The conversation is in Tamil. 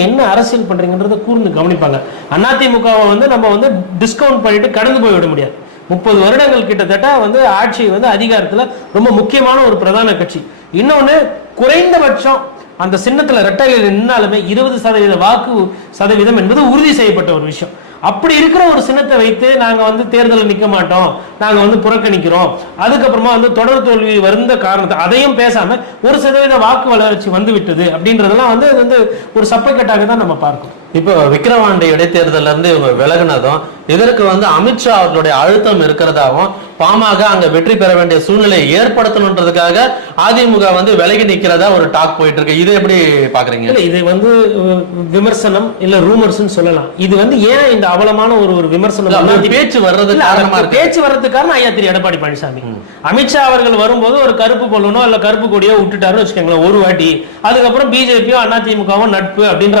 என்ன அரசியல் பண்றீங்கன்றத கூர்ந்து கவனிப்பாங்க. அதிமுகவை நம்ம டிஸ்கவுண்ட் பண்ணிட்டு கடந்து போய் விட முடியாது. 30 வருடங்கள் கிட்டத்தட்ட ஆட்சி அதிகாரத்துல ரொம்ப முக்கியமான ஒரு பிரதான கட்சி. இன்னொன்னு, குறைந்தபட்சம் அந்த சின்னத்துல ரெட்டையில் நின்னாலுமே 20% வாக்கு சதவீதம் என்பது உறுதி செய்யப்பட்ட ஒரு விஷயம். அப்படி இருக்கிற ஒரு சின்னத்தை வைத்து நாங்க தேர்தலில் நிக்க மாட்டோம், நாங்க புறக்கணிக்கிறோம், அதுக்கப்புறமா தொடர் தோல்வி வருந்த காரணத்தை அதையும் பேசாம 1% வாக்கு வளர்ச்சி வந்து விட்டது அப்படின்றதெல்லாம் ஒரு சப்பைக்கட்டாக தான் நம்ம பார்க்கணும். இப்போ விக்கிரவாண்டி இடைத்தேர்தல இருந்து இவங்க விலகினதும் இதற்கு அமித்ஷா அவர்களுடைய அழுத்தம் இருக்கிறதாவும் பாமக அங்க வெற்றி பெற வேண்டிய சூழ்நிலையை ஏற்படுத்தணுன்றதுக்காக அதிமுக விலகி நிக்கிறதா ஒரு டாக் போயிட்டு இருக்கு. இது எப்படி பாக்குறீங்க? இது விமர்சனம் இல்ல ரூமர்ஸ் சொல்லலாம். இது ஏன் இந்த அவலமான ஒரு விமர்சனம் பேச்சு வர்றது காரணமா இருக்கு. பேச்சு வர்றதுக்கு காரணம் ஐயா திரு எடப்பாடி பழனிசாமி. அமித்ஷா அவர்கள் வரும்போது ஒரு கருப்பு பொல்லனோ இல்ல கருப்பு கொடியோ விட்டுட்டாருன்னு வச்சுக்கோங்களேன் ஒரு வாட்டி. அதுக்கப்புறம் பிஜேபியோ அதிமுகவும் நட்பு அப்படின்ற